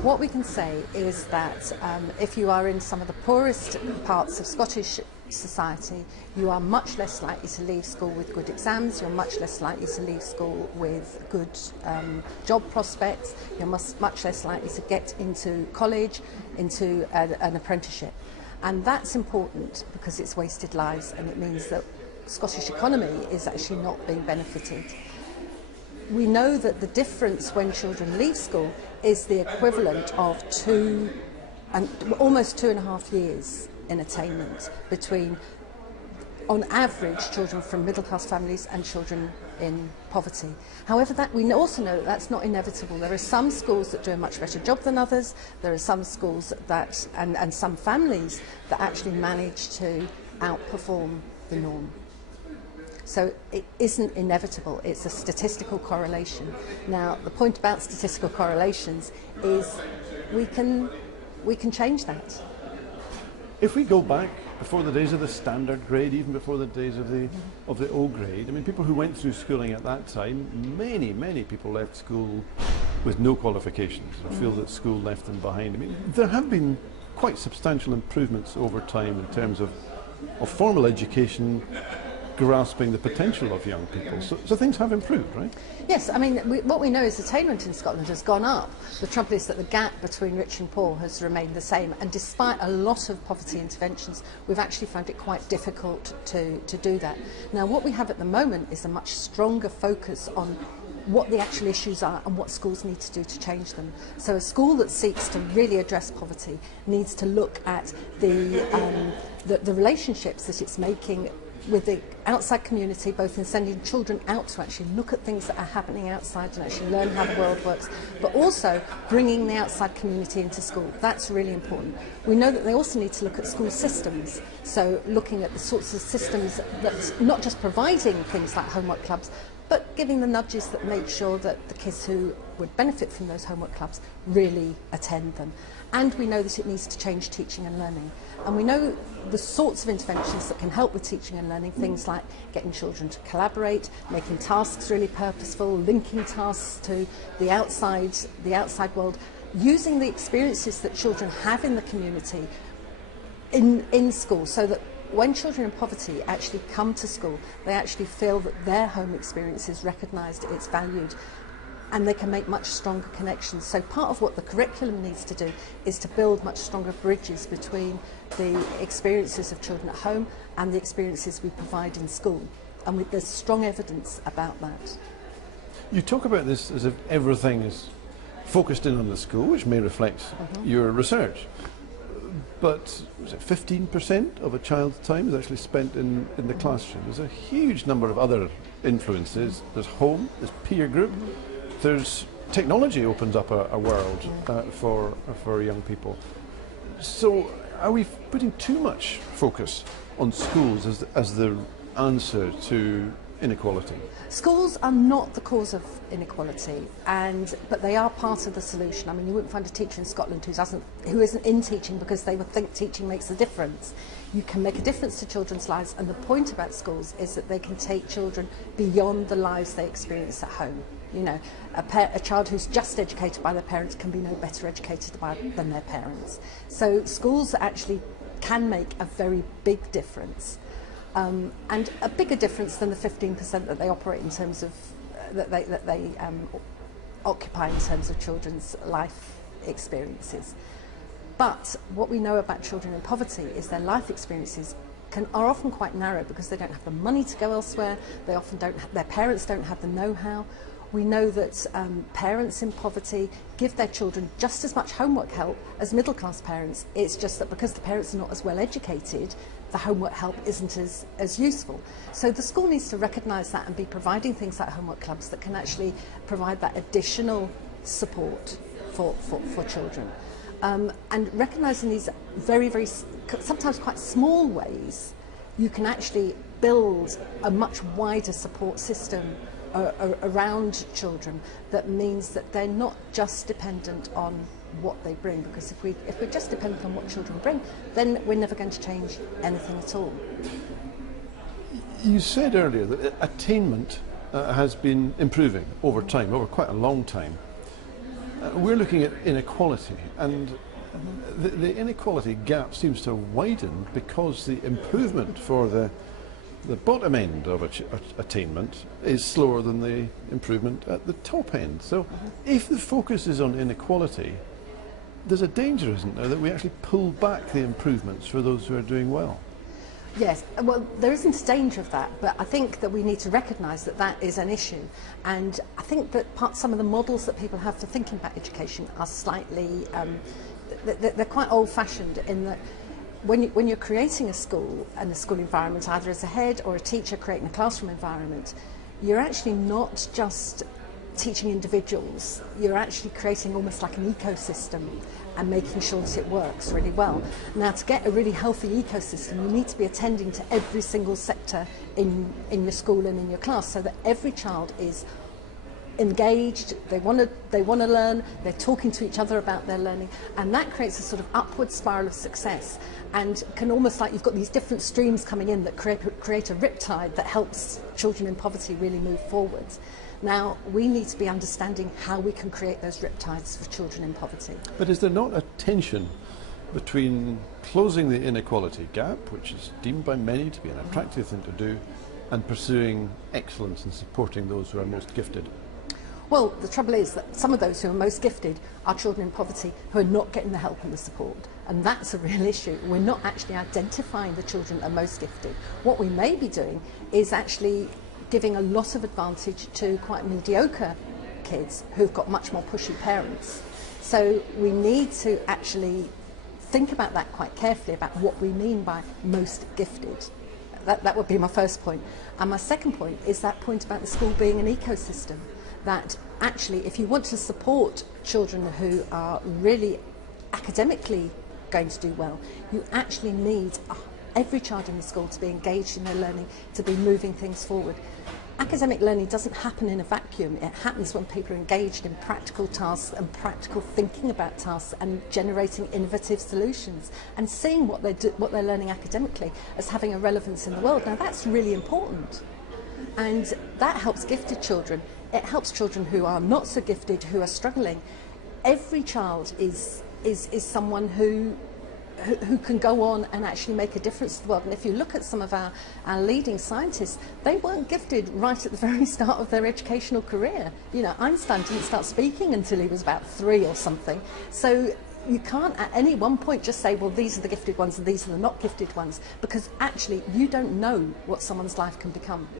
What we can say is that if you are in some of the poorest parts of Scottish society, you are much less likely to leave school with good exams, you're much less likely to leave school with good job prospects, you're much less likely to get into college, into an apprenticeship. And that's important because it's wasted lives, and it means that Scottish economy is actually not being benefited. We know that the difference when children leave school is the equivalent of almost 2.5 years in attainment between, on average, children from middle class families and children in poverty. However, we also know that that's not inevitable. There are some schools that do a much better job than others. There are some schools that, and some families that actually manage to outperform the norm. So it isn't inevitable, it's a statistical correlation. Now, the point about statistical correlations is we can change that. If we go back before the days of the standard grade, even before the days of the O grade, I mean, people who went through schooling at that time, many people left school with no qualifications, or feel that school left them behind. I mean, there have been quite substantial improvements over time in terms of formal education, grasping the potential of young people. So things have improved, right? Yes, I mean, what we know is attainment in Scotland has gone up. The trouble is that the gap between rich and poor has remained the same, and despite a lot of poverty interventions, we've actually found it quite difficult to do that. Now, what we have at the moment is a much stronger focus on what the actual issues are and what schools need to do to change them. So a school that seeks to really address poverty needs to look at the relationships that it's making with the outside community, both in sending children out to actually look at things that are happening outside and actually learn how the world works, but also bringing the outside community into school. That's really important. We know that they also need to look at school systems, so looking at the sorts of systems that's not just providing things like homework clubs, but giving the nudges that make sure that the kids who would benefit from those homework clubs really attend them. And we know that it needs to change teaching and learning. And we know the sorts of interventions that can help with teaching and learning, things like getting children to collaborate, making tasks really purposeful, linking tasks to the outside world, using the experiences that children have in the community in school, so that when children in poverty actually come to school, they actually feel that their home experience is recognised, it's valued, and they can make much stronger connections. So part of what the curriculum needs to do is to build much stronger bridges between the experiences of children at home and the experiences we provide in school. And there's strong evidence about that. You talk about this as if everything is focused in on the school, which may reflect your research. But was it 15% of a child's time is actually spent in the classroom? There's a huge number of other influences. There's home, there's peer group, there's technology opens up a world for young people. So are we putting too much focus on schools as the answer to inequality? Schools are not the cause of inequality, but they are part of the solution. I mean, you wouldn't find a teacher in Scotland who isn't in teaching because they would think teaching makes a difference. You can make a difference to children's lives, and the point about schools is that they can take children beyond the lives they experience at home. You know, a child who's just educated by their parents can be no better educated than their parents. So schools actually can make a very big difference. And a bigger difference than the 15% that they operate in terms of that they occupy in terms of children's life experiences. But what we know about children in poverty is their life experiences are often quite narrow because they don't have the money to go elsewhere. They often their parents don't have the know-how. We know that parents in poverty give their children just as much homework help as middle-class parents. It's just that because the parents are not as well educated, the homework help isn't as useful. So the school needs to recognise that and be providing things like homework clubs that can actually provide that additional support for children. And recognising these very, very, sometimes quite small ways, you can actually build a much wider support system around children that means that they're not just dependent on what they bring, because if we're just dependent on what children bring, then we're never going to change anything at all. You said earlier that attainment has been improving over time, over quite a long time. we're looking at inequality, and the inequality gap seems to widen because the improvement for the bottom end of attainment is slower than the improvement at the top end. So if the focus is on inequality, there's a danger, isn't there, that we actually pull back the improvements for those who are doing well? Yes, well, there isn't a danger of that, but I think that we need to recognise that that is an issue. And I think that some of the models that people have for thinking about education are slightly, they're quite old-fashioned in that when you're creating a school and a school environment, either as a head or a teacher creating a classroom environment, you're actually not just teaching individuals, you're actually creating almost like an ecosystem and making sure that it works really well. Now, to get a really healthy ecosystem, you need to be attending to every single sector in your school and in your class, so that every child is engaged, they want to learn, they're talking to each other about their learning, and that creates a sort of upward spiral of success, and can almost, like, you've got these different streams coming in that create a riptide that helps children in poverty really move forwards. Now, we need to be understanding how we can create those riptides for children in poverty. But is there not a tension between closing the inequality gap, which is deemed by many to be an attractive thing to do, and pursuing excellence and supporting those who are most gifted? Well, the trouble is that some of those who are most gifted are children in poverty who are not getting the help and the support. And that's a real issue. We're not actually identifying the children that are most gifted. What we may be doing is actually giving a lot of advantage to quite mediocre kids who've got much more pushy parents. So we need to actually think about that quite carefully, about what we mean by most gifted. That would be my first point. And my second point is that point about the school being an ecosystem. That actually, if you want to support children who are really academically going to do well, you actually need every child in the school to be engaged in their learning, to be moving things forward. Academic learning doesn't happen in a vacuum. It happens when people are engaged in practical tasks and practical thinking about tasks and generating innovative solutions and seeing what they're learning academically as having a relevance in the world. Now, that's really important. And that helps gifted children. It helps children who are not so gifted, who are struggling. Every child is someone who can go on and actually make a difference to the world. And if you look at some of our leading scientists, they weren't gifted right at the very start of their educational career. You know, Einstein didn't start speaking until he was about 3 or something. So you can't at any one point just say, well, these are the gifted ones and these are the not gifted ones, because actually you don't know what someone's life can become.